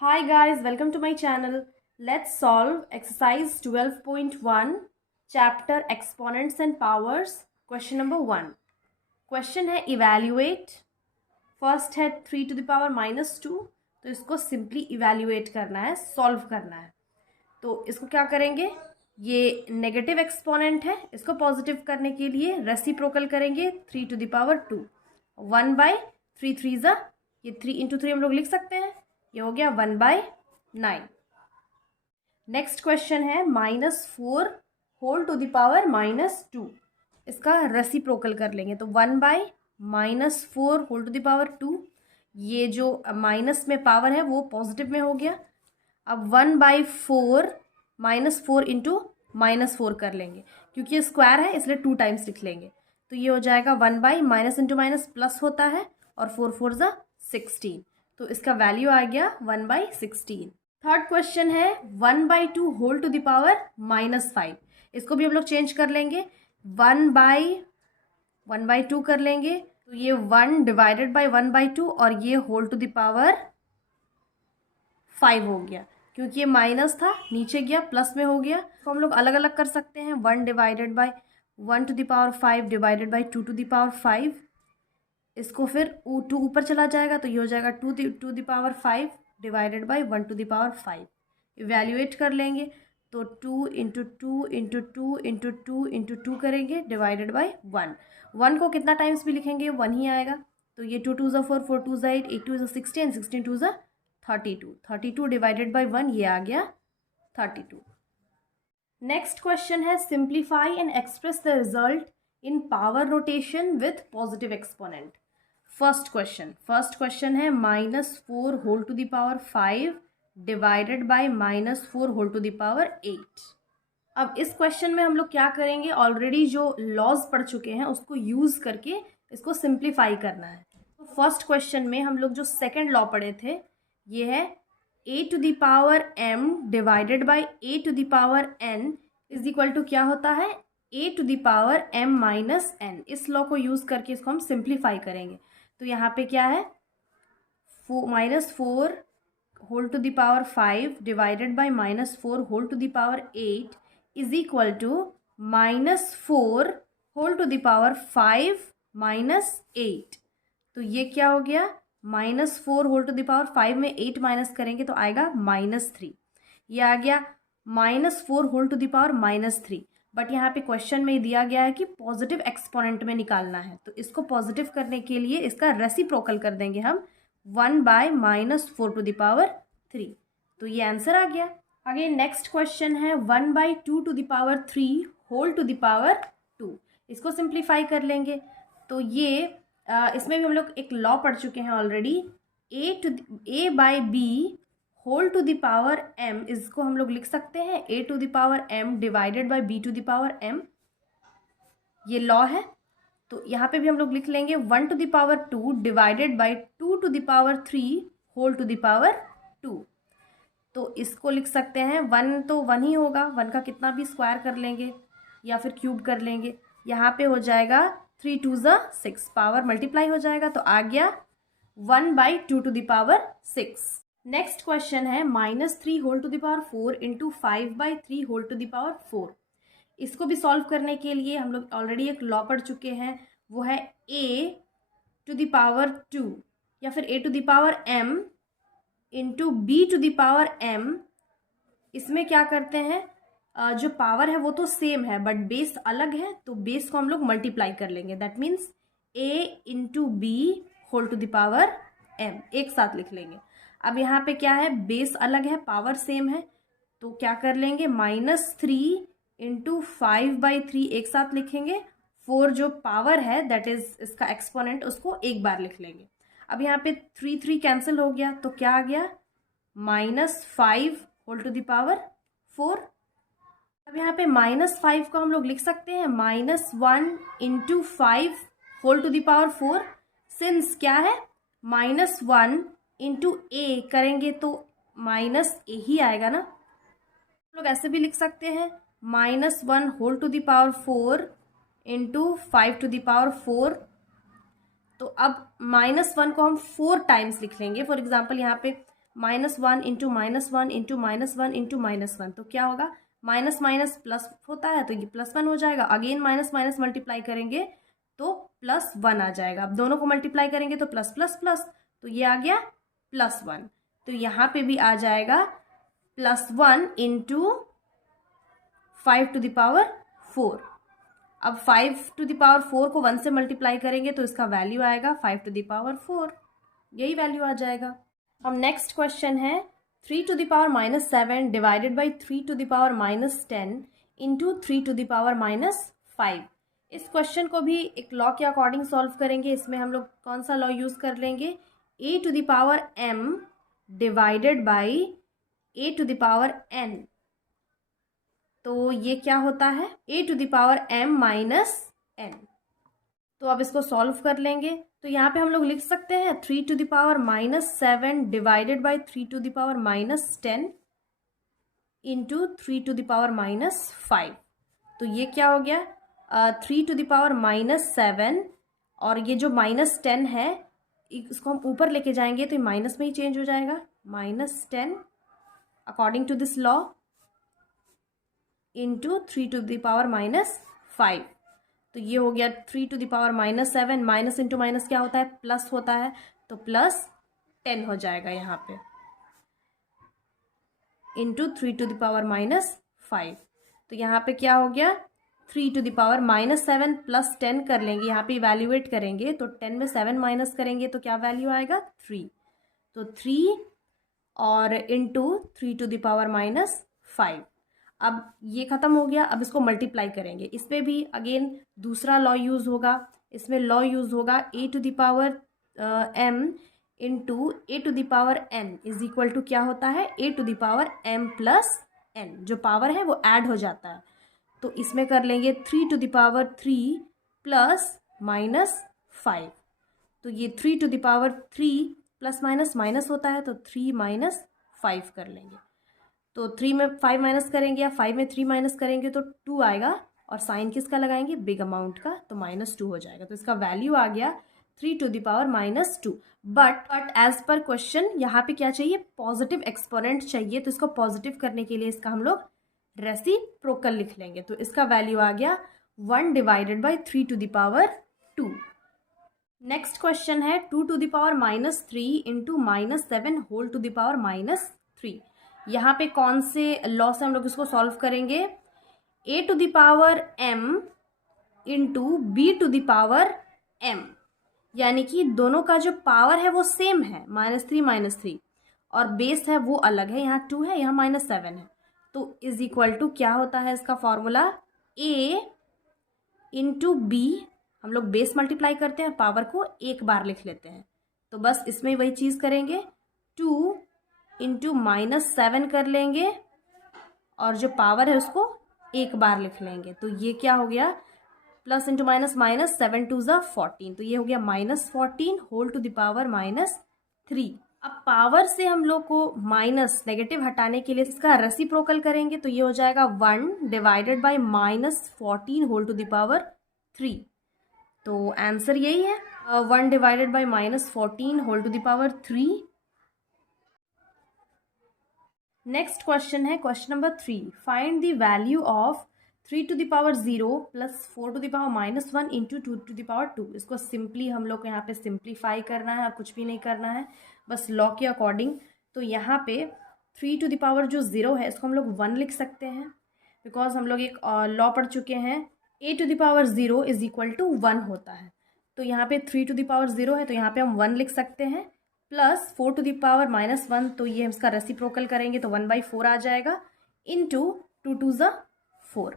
Hi guys, welcome to my channel. Let's solve exercise 12.1 chapter exponents and powers. Question number 1. Question है evaluate. First है 3 to the power minus 2. तो इसको simply evaluate करना है, solve करना है. तो इसको क्या करेंगे, ये नेगेटिव एक्सपोनेंट है, इसको पॉजिटिव करने के लिए रेसिप्रोकल करेंगे 3 to the power 2. 1/3 3 ज़ा, ये 3 into 3 हम लोग लिख सकते हैं, ये हो गया 1/9. नेक्स्ट क्वेश्चन है -4 होल टू द पावर -2. इसका रेसिप्रोकल कर लेंगे तो 1/-4 होल टू द पावर 2. ये जो माइनस में पावर है वो पॉजिटिव में हो गया. अब 1/4 -4 इंटू -4 कर लेंगे, क्योंकि ये स्क्वायर है इसलिए 2 टाइम्स लिख लेंगे. तो ये हो जाएगा 1/ माइनस इंटू माइनस प्लस होता है और 4 4 ज़ा 16. तो इसका वैल्यू आ गया 1/16. थर्ड क्वेश्चन है 1/2 होल टू द पावर -5. इसको भी हम लोग चेंज कर लेंगे, 1/2 कर लेंगे. तो ये 1 डिवाइडेड बाई 1/2 और ये होल टू द पावर 5 हो गया, क्योंकि ये माइनस था नीचे गया प्लस में हो गया. तो हम लोग अलग अलग कर सकते हैं. 1 divided by 1 to the power 5 divided by 2 to the power 5. इसको फिर 2 ऊपर चला जाएगा तो ये हो जाएगा 2 to the power 5 divided by 1 to the power 5. Evaluate कर लेंगे तो 2 इंटू 2 इंटू 2 इंटू 2 इंटू 2 करेंगे डिवाइडेड बाई 1. 1 को कितना टाइम्स भी लिखेंगे 1 ही आएगा. तो ये 2 2 ज़ा 4 4 2 ज़ा 8 8 2 ज़ा 16 16 2 ज़ा 32. 32 डिवाइडेड बाई 1 ये आ गया 32. नेक्स्ट क्वेश्चन है simplify and express the result in power notation with positive exponent. First question है -4 whole to the power 5 divided by -4 whole to the power 8. अब इस क्वेश्चन में हम लोग क्या करेंगे, ऑलरेडी जो लॉज पढ़ चुके हैं उसको यूज़ करके इसको सिंप्लीफाई करना है. तो फर्स्ट क्वेश्चन में हम लोग जो सेकेंड लॉ पढ़े थे ये है a to the power m divided by a to the power n is equal to क्या होता है a to the power m minus n. इस लॉ को यूज़ करके इसको हम सिंप्लीफाई करेंगे. तो यहाँ पे क्या है -4 whole to the power 5 divided by -4 whole to the power 8 is equal to -4 whole to the power 5 -8. तो ये क्या हो गया -4 होल टू द पावर 5 में 8 माइनस करेंगे तो आएगा -3. ये आ गया -4 whole to the power -3. But यहाँ पे क्वेश्चन में दिया गया है कि पॉजिटिव एक्सपोनेंट में निकालना है, तो इसको पॉजिटिव करने के लिए इसका रेसिप्रोकल कर देंगे हम 1/-4 टू द पावर 3. तो ये आंसर आ गया. आगे नेक्स्ट क्वेश्चन है 1/2 to the power 3 whole to the power 2. इसको सिंप्लीफाई कर लेंगे तो ये इसमें भी हम लोग एक लॉ पढ़ चुके हैं already, a/b whole to the power m. इसको हम लोग लिख सकते हैं a to the power m divided by b to the power m. ये लॉ है. तो यहाँ पे भी हम लोग लिख लेंगे 1 to the power 2 divided by 2 to the power 3 whole to the power 2. तो इसको लिख सकते हैं 1 तो 1 ही होगा, 1 का कितना भी स्क्वायर कर लेंगे या फिर क्यूब कर लेंगे. यहाँ पे हो जाएगा 3 2 ज़ा 6, पावर मल्टीप्लाई हो जाएगा तो आ गया 1/2 to the power 6. Next question है -3 whole to the power 4 into 5/3 whole to the power 4. इसको भी सॉल्व करने के लिए हम लोग ऑलरेडी एक लॉ पढ़ चुके हैं, वो है a टू द पावर 2 या फिर a to the power m into b to the power m. इसमें क्या करते हैं जो पावर है वो तो सेम है बट बेस अलग है, तो बेस को हम लोग मल्टीप्लाई कर लेंगे. That means a into b whole to the power m एक साथ लिख लेंगे. अब यहाँ पे क्या है, बेस अलग है पावर सेम है, तो क्या कर लेंगे -3 इंटू 5/3 एक साथ लिखेंगे. 4 जो पावर है दैट इज इसका एक्सपोनेंट, उसको एक बार लिख लेंगे. अब यहाँ पे 3 3 कैंसिल हो गया तो क्या आ गया -5 होल टू द पावर 4. अब यहाँ पे -5 को हम लोग लिख सकते हैं -1 into 5 whole to the power 4. Since क्या है -1 इंटू ए करेंगे तो -a ही आएगा ना. हम लोग ऐसे भी लिख सकते हैं -1 whole to the power 4 into 5 to the power 4. तो अब -1 को हम 4 टाइम्स लिख लेंगे. फॉर एग्जाम्पल यहाँ पे -1 इंटू -1 इंटू -1 इंटू -1, तो क्या होगा, माइनस माइनस प्लस होता है तो ये +1 हो जाएगा। अगेन माइनस माइनस मल्टीप्लाई करेंगे तो +1 आ जाएगा। अब दोनों को मल्टीप्लाई करेंगे तो प्लस प्लस प्लस, तो ये आ गया +1। तो यहाँ पे भी आ जाएगा +1 इंटू 5⁴। अब 5⁴ को 1 से मल्टीप्लाई करेंगे तो इसका वैल्यू आएगा 5⁴, यही वैल्यू आ जाएगा। अब नेक्स्ट क्वेश्चन है 3⁻⁻7 डिवाइडेड बाई 3⁻⁻10 इंटू 3⁻⁻5। इस क्वेश्चन को भी एक लॉ के अकॉर्डिंग सॉल्व करेंगे। इसमें हम लोग कौन सा लॉ यूज़ कर लेंगे, a⁻m डिवाइडेड बाई a⁻n। तो ये क्या होता है, a⁻m - n। तो अब इसको सॉल्व कर लेंगे। तो यहाँ पे हम लोग लिख सकते हैं 3⁻⁻7 डिवाइडेड बाई 3⁻⁻10 इंटू 3⁻⁻5। तो ये क्या हो गया, 3⁻⁻7 और ये जो -10 है इसको हम ऊपर लेके जाएंगे तो ये माइनस में ही चेंज हो जाएगा, -10 according to this law into 3⁻⁻5। तो ये हो गया 3⁻⁻7, माइनस इंटू माइनस क्या होता है, प्लस होता है, तो +10 हो जाएगा यहाँ पे इंटू 3⁻⁻5। तो यहाँ पे क्या हो गया, 3⁻⁻7 + 10 कर लेंगे, यहाँ पे इवैल्यूएट करेंगे तो 10 में 7 माइनस करेंगे तो क्या वैल्यू आएगा, 3। तो 3 और इंटू 3⁻⁻5। अब ये खत्म हो गया। अब इसको मल्टीप्लाई करेंगे, इस पर भी अगेन दूसरा लॉ यूज़ होगा। इसमें लॉ यूज़ होगा a⁻m into a⁻n is equal to क्या होता है, a⁻m + n। जो पावर है वो ऐड हो जाता है। तो इसमें कर लेंगे 3⁻3 प्लस माइनस 5। तो ये 3⁻3 प्लस माइनस माइनस होता है तो 3 - 5 कर लेंगे। तो 3 में 5 माइनस करेंगे या 5 में 3 माइनस करेंगे तो 2 आएगा, और साइन किसका लगाएंगे, बिग अमाउंट का, तो -2 हो जाएगा। तो इसका वैल्यू आ गया 3⁻⁻2। बट एज पर क्वेश्चन यहाँ पे क्या चाहिए, पॉजिटिव एक्सपोनेंट चाहिए। तो इसको पॉजिटिव करने के लिए इसका हम लोग रेसिप्रोकल लिख लेंगे। तो इसका वैल्यू आ गया 1 डिवाइडेड बाई 3⁻2। नेक्स्ट क्वेश्चन है 2⁻³ into -7 whole to the power -3। यहाँ पे कौन से लॉ से हम लोग इसको सॉल्व करेंगे, a⁻m इंटू b⁻m, यानी कि दोनों का जो पावर है वो सेम है, -3 -3, और बेस है वो अलग है, यहाँ 2 है यहाँ -7 है। तो इज इक्वल टू क्या होता है इसका फॉर्मूला, a इंटू b, हम लोग बेस मल्टीप्लाई करते हैं, पावर को एक बार लिख लेते हैं। तो बस इसमें वही चीज़ करेंगे, 2 इंटू -7 कर लेंगे और जो पावर है उसको एक बार लिख लेंगे। तो ये क्या हो गया, प्लस इंटू माइनस माइनस, 7 2 ज़ा 14, तो ये हो गया -14 होल टू द पावर -3। अब पावर से हम लोग को माइनस नेगेटिव हटाने के लिए इसका रेसिप्रोकल करेंगे, तो ये हो जाएगा 1 divided by -14 whole to the power 3। तो आंसर यही है, 1 divided by -14 whole to the power 3। Next question है question number 3, find the value of 3⁻0 plus 4⁻−1 into 2⁻2। इसको सिंपली हम लोग को यहाँ पे सिंप्लीफाई करना है और कुछ भी नहीं करना है, बस लॉ के अकॉर्डिंग। तो यहाँ पे 3⁻0 है इसको हम लोग 1 लिख सकते हैं, बिकॉज हम लोग एक लॉ पढ़ चुके हैं a⁻0 इज इक्वल टू 1 होता है। तो यहाँ पे 3⁻0 है तो यहाँ पे हम 1 लिख सकते हैं, प्लस 4⁻−1, तो ये हम इसका रेसिप्रोकल करेंगे तो 1/4 आ जाएगा, इंटू 2 2 ज़ा 4।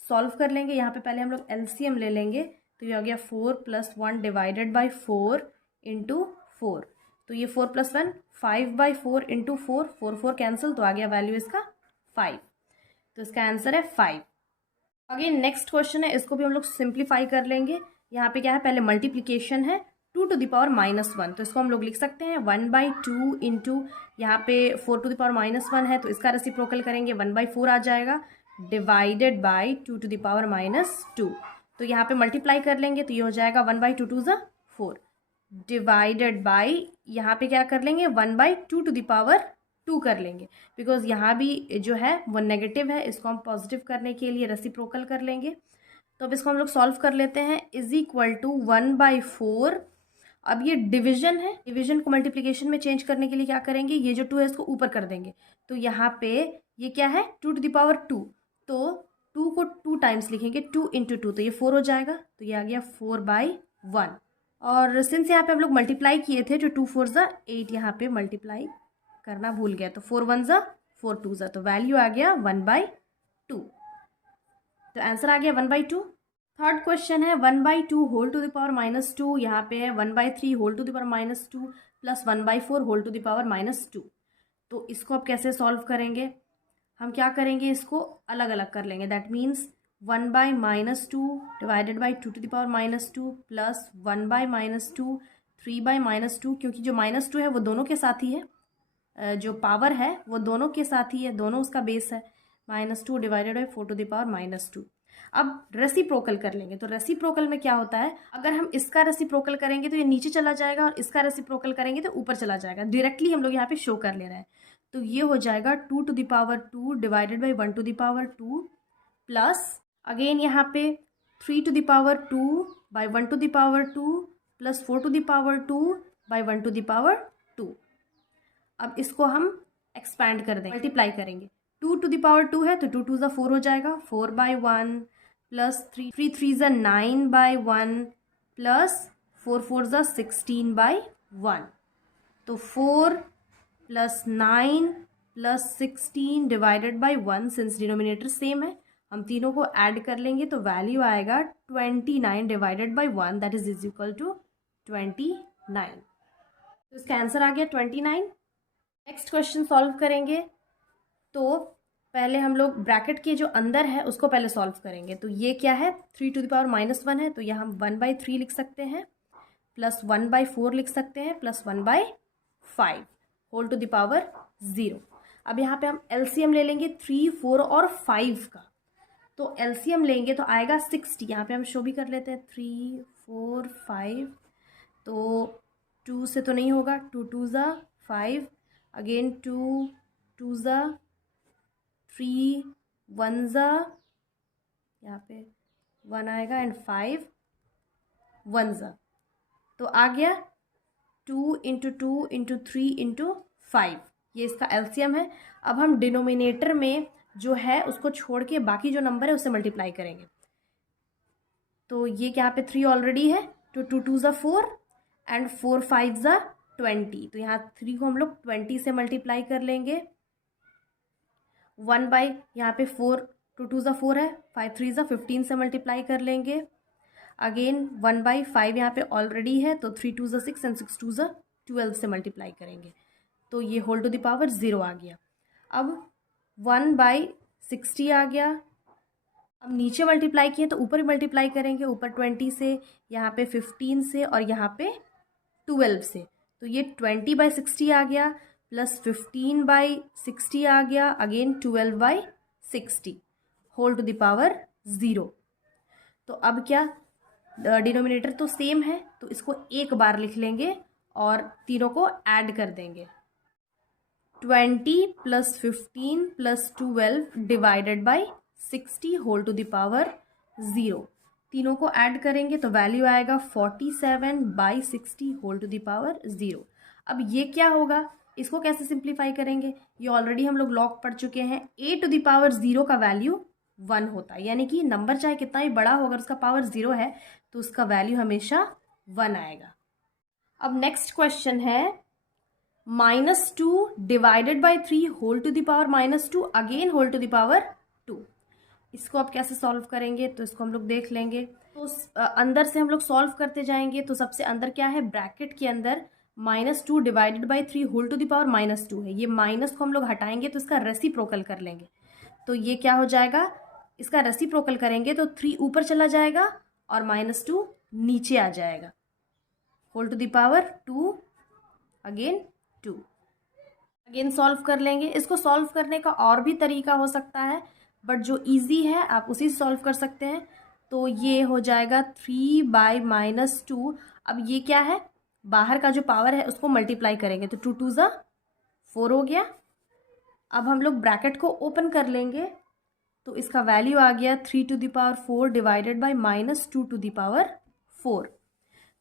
सॉल्व कर लेंगे, यहाँ पे पहले हम लोग एलसीएम ले लेंगे, तो ये आ गया 4 + 1 डिवाइडेड बाई 4 इंटू 4। तो ये 4 + 1 5/4 इंटू 4, 4 4 कैंसिल, तो आ गया वैल्यू इसका 5। तो इसका आंसर है 5। अगेन नेक्स्ट क्वेश्चन है, इसको भी हम लोग सिंप्लीफाई कर लेंगे। यहाँ पे क्या है, पहले मल्टीप्लीकेशन है 2⁻⁻1, तो इसको हम लोग लिख सकते हैं 1/2 इंटू यहाँ पे 4⁻⁻1 है तो इसका रेसिप्रोकल करेंगे 1/4 आ जाएगा, डिवाइडेड बाई 2⁻⁻2। तो यहाँ पे मल्टीप्लाई कर लेंगे तो ये हो जाएगा 1/2 2 ज़ा 4, डिवाइडेड बाई, यहाँ पे क्या कर लेंगे 1/2 कर लेंगे, बिकॉज यहाँ भी जो है वो नेगेटिव है, इसको हम पॉजिटिव करने के लिए रेसिप्रोकल कर लेंगे। तो अब इसको हम लोग सॉल्व कर लेते हैं। Is equal to 1/4। अब ये डिवीजन है, डिवीजन को मल्टीप्लिकेशन में चेंज करने के लिए क्या करेंगे, ये जो 2 है इसको ऊपर कर देंगे। तो यहाँ पे ये क्या है 2 तो 2 को 2 टाइम्स लिखेंगे, 2 × 2 तो ये 4 हो जाएगा, तो ये आ गया 4/1। और सिंस यहाँ पे हम लोग मल्टीप्लाई किए थे, जो 2 4 ज़ा 8 यहाँ पे मल्टीप्लाई करना भूल गया, तो 4 1 ज़ा 4 2 ज़ा, तो वैल्यू आ गया 1/2। तो आंसर आ गया 1/2। थर्ड क्वेश्चन है 1/2 होल टू द पावर -2, यहाँ पे है 1/3 whole to the power -2 plus 1/4 whole to the power -2। तो इसको अब कैसे सॉल्व करेंगे, हम क्या करेंगे, इसको अलग अलग कर लेंगे। That means 1/-2 divided by 2 to the power -2 plus 1/-2 3/-2, क्योंकि जो -2 है वो दोनों के साथ ही है, जो पावर है वो दोनों के साथ ही है, दोनों उसका बेस है। -2 divided by 4 to the power -2। अब रेसिप्रोकल कर लेंगे, तो रेसिप्रोकल में क्या होता है, अगर हम इसका रेसिप्रोकल करेंगे तो ये नीचे चला जाएगा, और इसका रेसिप्रोकल करेंगे तो ऊपर चला जाएगा। डायरेक्टली हम लोग यहाँ पे शो कर ले रहे हैं, तो ये हो जाएगा 2 to the power 2 divided by 1 to the power 2 plus again यहाँ पे 3 to the power 2 by 1 to the power 2 plus 4 to the power 2 by 1 to the power 2। अब इसको हम एक्सपैंड कर देंगे, मल्टीप्लाई करेंगे। 2 टू द पावर 2 है तो 2 2 ज़ा 4 हो जाएगा, 4/1 प्लस 3 3 ज़ा 9/1 प्लस 4 4 ज़ा 16/1। तो 4 plus 9 plus 16 divided by 1, since denominator same है हम तीनों को ऐड कर लेंगे, तो वैल्यू आएगा 29 divided by 1, that is equal to 29। तो इसका आंसर आ गया 29। नेक्स्ट क्वेश्चन सॉल्व करेंगे, तो पहले हम लोग ब्रैकेट के जो अंदर है उसको पहले सॉल्व करेंगे। तो ये क्या है 3 टू द पावर -1 है, तो यहाँ हम 1/3 लिख सकते हैं, प्लस 1/4 लिख सकते हैं, plus 1/5 whole to the power 0। अब यहाँ पे हम एलसीएम ले लेंगे 3 4 और 5 का, तो एलसीएम लेंगे तो आएगा 60। यहाँ पे हम शो भी कर लेते हैं 3 4 5, तो 2 से तो नहीं होगा, 2 2 ज़ा 5, अगेन 2 2 ज़ा 3 1 ज़ा, यहाँ पे 1 आएगा, एंड 5 1 ज़ा, तो आ गया 2 × 2 × 3 × 5, ये इसका एलसीएम है। अब हम डिनोमिनेटर में जो है उसको छोड़ के बाकी जो नंबर है उससे मल्टीप्लाई करेंगे। तो ये यहाँ पे 3 ऑलरेडी है, तो 2 2 ज़ा 4 एंड 4 5 ज़ा 20, तो यहाँ 3 को हम लोग 20 से मल्टीप्लाई कर लेंगे। 1 बाई यहाँ पे 4 2 2 ज़ा 4 है, 5 3 ज़ा 15 से मल्टीप्लाई कर लेंगे। अगेन 1/5 यहाँ पे ऑलरेडी है, तो 3 2 ज़ा 6 एंड 6 2 ज़ा 12 से मल्टीप्लाई करेंगे, तो ये होल टू द पावर 0 आ गया। अब 1/60 आ गया। अब नीचे मल्टीप्लाई किए तो ऊपर भी मल्टीप्लाई करेंगे, ऊपर 20 से, यहाँ पे 15 से, और यहाँ पे 12 से, तो ये 20/60 आ गया, प्लस 15/60 आ गया, again 12/60 whole to the power 0। तो अब क्या, डिनोमिनेटर तो सेम है, तो इसको एक बार लिख लेंगे और तीनों को ऐड कर देंगे। 20 plus 15 plus 12 divided by 60 whole to the power 0, तीनों को ऐड करेंगे तो वैल्यू आएगा 47/60 होल टू द पावर 0। अब ये क्या होगा, इसको कैसे सिंप्लीफाई करेंगे, ये ऑलरेडी हम लोग लॉग पढ़ चुके हैं, a टू द पावर 0 का वैल्यू 1 होता है, यानी कि नंबर चाहे कितना ही बड़ा हो, अगर उसका पावर 0 है तो उसका वैल्यू हमेशा 1 आएगा। अब नेक्स्ट क्वेश्चन है -2 divided by 3 whole to the power -2 again whole to the power 2। इसको आप कैसे सॉल्व करेंगे, तो इसको हम लोग देख लेंगे। तो अंदर से हम लोग सॉल्व करते जाएंगे, तो सबसे अंदर क्या है, ब्रैकेट के अंदर -2 divided by 3 whole to the power -2 है, ये माइनस को हम लोग हटाएंगे तो इसका रेसिप्रोकल कर लेंगे। तो ये क्या हो जाएगा, इसका रेसिप्रोकल करेंगे तो 3 ऊपर चला जाएगा और -2 नीचे आ जाएगा, whole to the power 2 again 2। Again solve कर लेंगे। इसको सॉल्व करने का और भी तरीका हो सकता है, बट जो इजी है आप उसी से सॉल्व कर सकते हैं। तो ये हो जाएगा 3/-2। अब ये क्या है, बाहर का जो पावर है उसको मल्टीप्लाई करेंगे तो 2 2 ज़ा 4 हो गया। अब हम लोग ब्रैकेट को ओपन कर लेंगे तो इसका वैल्यू आ गया 3 to the power 4 divided by -2 to the power 4।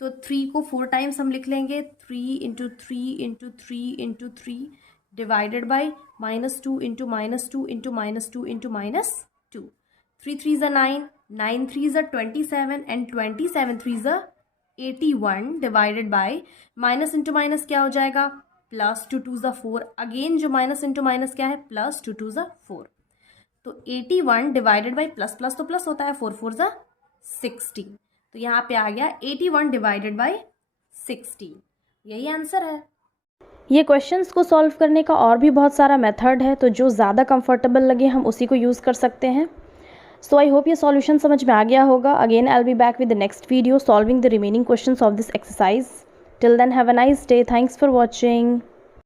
तो 3 को 4 टाइम्स हम लिख लेंगे, 3 into 3 into 3 into 3 divided by -2 into -2 into -2 into -2। 3 3 ज़ा 9, 9 3 ज़ा 27 एंड 27 3 ज़ा 81 divided by minus into minus क्या हो जाएगा, प्लस 2 2 ज़ा 4। अगेन जो माइनस इंटू माइनस क्या है, प्लस 2 2 ज़ा 4। तो 81 डिवाइडेड बाई प्लस प्लस तो प्लस होता है, 4 4 ज़ा 16। तो यहाँ पे आ गया 81 डिवाइडेड बाई 16। यही आंसर है। ये क्वेश्चंस को सॉल्व करने का और भी बहुत सारा मेथड है, तो जो ज़्यादा कंफर्टेबल लगे हम उसी को यूज़ कर सकते हैं। सो आई होप ये सॉल्यूशन समझ में आ गया होगा। Again I will be back with the next video solving the remaining questions of this exercise. Till then have a nice day. Thanks for watching.